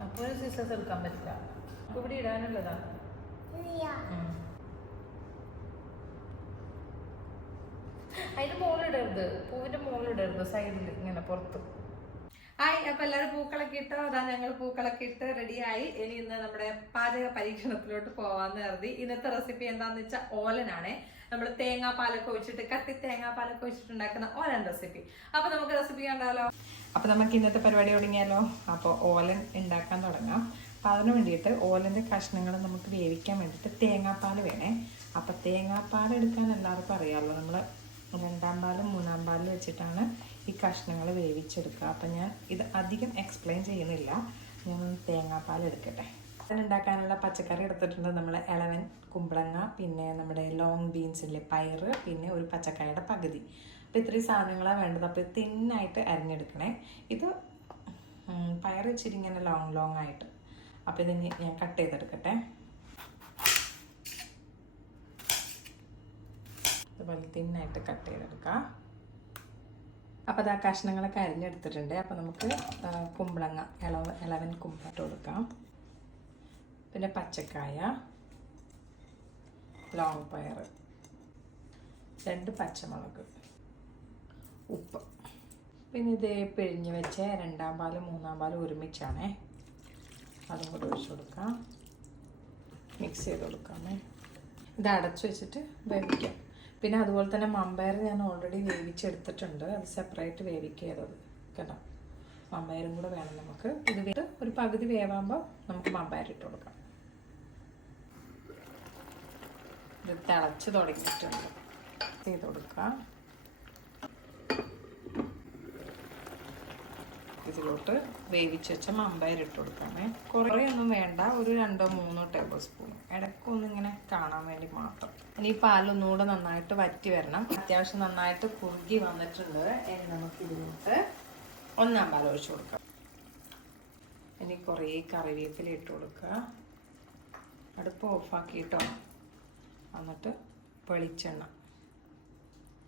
അപ്പോൾ ഒരു സീസസ് എടുക്കാൻ പറ്റില്ല അപ്പൊ ഇവിടെ ഇടാനുള്ളതാ അതിന്റെ മുകളിലിടരുത് പൂവിന്റെ മുകളിലിടരുത് സൈഡിൽ ഇങ്ങനെ പുറത്ത്. ഹായ് അപ്പൊ എല്ലാവരും പൂക്കളൊക്കെ ഇട്ടോ? അതാ ഞങ്ങൾ പൂക്കളൊക്കെ ഇട്ട് റെഡിയായി. ഇനി ഇന്ന് നമ്മുടെ പാചക പരീക്ഷണത്തിലോട്ട് പോവാന്ന് കരുതി. ഇന്നത്തെ റെസിപ്പി എന്താന്ന് വെച്ചാൽ ഓലനാണേ. നമ്മൾ തേങ്ങാപ്പാലൊക്കെ ഒഴിച്ചിട്ട് കട്ടി തേങ്ങാപ്പാലൊക്കെ ഒഴിച്ചിട്ട് ഉണ്ടാക്കുന്ന ഓലൻ റെസിപ്പി. അപ്പൊ നമുക്ക് റെസിപ്പി കണ്ടാലോ? അപ്പൊ നമുക്ക് ഇന്നത്തെ പരിപാടി തുടങ്ങിയാലോ? അപ്പോൾ ഓലൻ ഉണ്ടാക്കാൻ തുടങ്ങാം. അപ്പൊ അതിന് വേണ്ടിയിട്ട് ഓലന്റെ കഷ്ണങ്ങൾ നമുക്ക് വേവിക്കാൻ വേണ്ടിയിട്ട് തേങ്ങാപ്പാൽ വേണേ. അപ്പൊ തേങ്ങാപ്പാൽ എടുക്കാൻ എല്ലാവർക്കും അറിയാമല്ലോ നമ്മൾ രണ്ടാം പാലും മൂന്നാം പാലും വെച്ചിട്ടാണ് ഈ കഷ്ണങ്ങൾ വേവിച്ചെടുക്കുക. അപ്പം ഞാൻ ഇത് അധികം എക്സ്പ്ലെയിൻ ചെയ്യുന്നില്ല. ഞാൻ തേങ്ങാപ്പാൽ എടുക്കട്ടെ. ഉണ്ടാക്കാനുള്ള പച്ചക്കറി എടുത്തിട്ടുണ്ട് നമ്മൾ ഇളവൻ കുമ്പളങ്ങ പിന്നെ നമ്മുടെ ലോങ് ബീൻസ് ഇല്ലേ പയറ് പിന്നെ ഒരു പച്ചക്കറിയുടെ പകുതി. അപ്പോൾ ഇത്രയും സാധനങ്ങളാണ് വേണ്ടത്. അപ്പോൾ തിന്നായിട്ട് അരിഞ്ഞെടുക്കണേ. ഇത് പയർ ഇങ്ങനെ ലോങ് ലോങ് ആയിട്ട്. അപ്പോൾ ഇതിന് ഞാൻ കട്ട് ചെയ്തെടുക്കട്ടെ. ഇതുപോലെ തിന്നായിട്ട് കട്ട് ചെയ്തെടുക്കാം. അപ്പോൾ അത് ആ കഷ്ണങ്ങളൊക്കെ അരിഞ്ഞെടുത്തിട്ടുണ്ട്. അപ്പോൾ നമുക്ക് കുമ്പളങ്ങ ഇളവ് ഇളവൻ കുമ്പിട്ട് കൊടുക്കാം. പിന്നെ പച്ചക്കായ ലോങ് പയർ രണ്ട് പച്ചമുളക് ഉപ്പ്. പിന്നെ ഇത് പിഴിഞ്ഞ് വെച്ച രണ്ടാം പാലും മൂന്നാം പാലും ഒരുമിച്ചാണേ. അതും കൂടെ ഒഴിച്ച് കൊടുക്കാം. മിക്സ് ചെയ്ത് കൊടുക്കാമേ. ഇത് അടച്ചു വെച്ചിട്ട് വേവിക്കാം. പിന്നെ അതുപോലെ തന്നെ മമ്പയർ ഞാൻ ഓൾറെഡി വേവിച്ചെടുത്തിട്ടുണ്ട്. അത് സെപ്പറേറ്റ് വേവിക്കരുത് കേട്ടോ? മമ്പയറും കൂടെ വേണം നമുക്ക്. ഇത് വേറെ ഒരു പകുതി വേവാകുമ്പോൾ നമുക്ക് മമ്പയർ ഇട്ട് കൊടുക്കാം. ഇത് തിളച്ച് തുടങ്ങിയിട്ടുണ്ട്. ചെയ്ത് കൊടുക്കാം. ഇതിലോട്ട് വേവിച്ച് വെച്ച മമ്പയർ ഇട്ട് കൊടുക്കാമേ. കുറേ ഒന്നും വേണ്ട ഒരു രണ്ടോ മൂന്നോ ടേബിൾ സ്പൂൺ ഇടയ്ക്കൊന്നും ഇങ്ങനെ കാണാൻ വേണ്ടി മാത്രം. ഇനി പാലൊന്നുകൂടെ നന്നായിട്ട് വറ്റി വരണം. അത്യാവശ്യം നന്നായിട്ട് കുറുകി വന്നിട്ടുണ്ട്. ഇനി നമുക്ക് ഇതിലോട്ട് ഒന്നാം പാൽ ഒഴിച്ചു കൊടുക്കാം. ഇനി കുറേ കറിവേപ്പില ഇട്ട് കൊടുക്കുക. അടുപ്പ് ഓഫാക്കിയിട്ടോ എന്നിട്ട് വെളിച്ചെണ്ണ.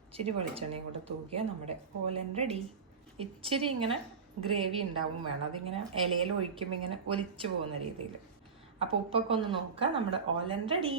ഇച്ചിരി വെളിച്ചെണ്ണയും കൂടെ തൂക്കിയാൽ നമ്മുടെ ഓലൻ റെഡി ഇച്ചിരി ഇങ്ങനെ ഗ്രേവി ഉണ്ടാവും വേണം. അതിങ്ങനെ ഇലയിൽ ഒഴിക്കുമ്പോൾ ഇങ്ങനെ ഒലിച്ചു പോകുന്ന രീതിയിൽ അപ്പോൾ ഉപ്പൊക്കെ ഒന്ന് നോക്കുക നമ്മുടെ ഓലൻ റെഡി